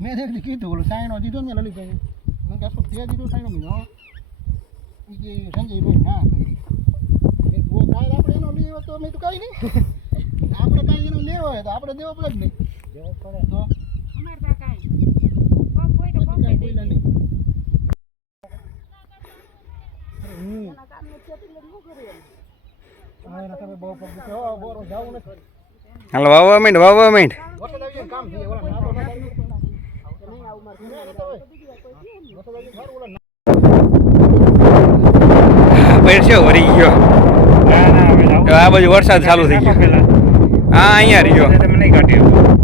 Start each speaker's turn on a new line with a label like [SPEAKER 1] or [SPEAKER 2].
[SPEAKER 1] મેં એટલે કીધું ઓલો સાયણો દીધો ને લલિતભાઈ મેં કહે શું તે દીધો સાયણો મીનો એ કે સંજયભાઈ ના ભાઈ. મેં કાલ આપણે એનો લેવો તો મેં તો કાંઈ નહીં. આપણે કાંઈ એનો લેવો હોય તો આપણે દેવો પડે જ નહીં. દેવો પડે. તો
[SPEAKER 2] અમારે ત્યાં કાંઈ
[SPEAKER 3] હાલો વાવવા માંડ વાવવા માંડ.
[SPEAKER 1] કામ
[SPEAKER 3] પડશે વરી ગયો. આ બાજુ વરસાદ ચાલુ થઈ ગયો. હા અહીંયા રહ્યો.
[SPEAKER 4] તમે નહીં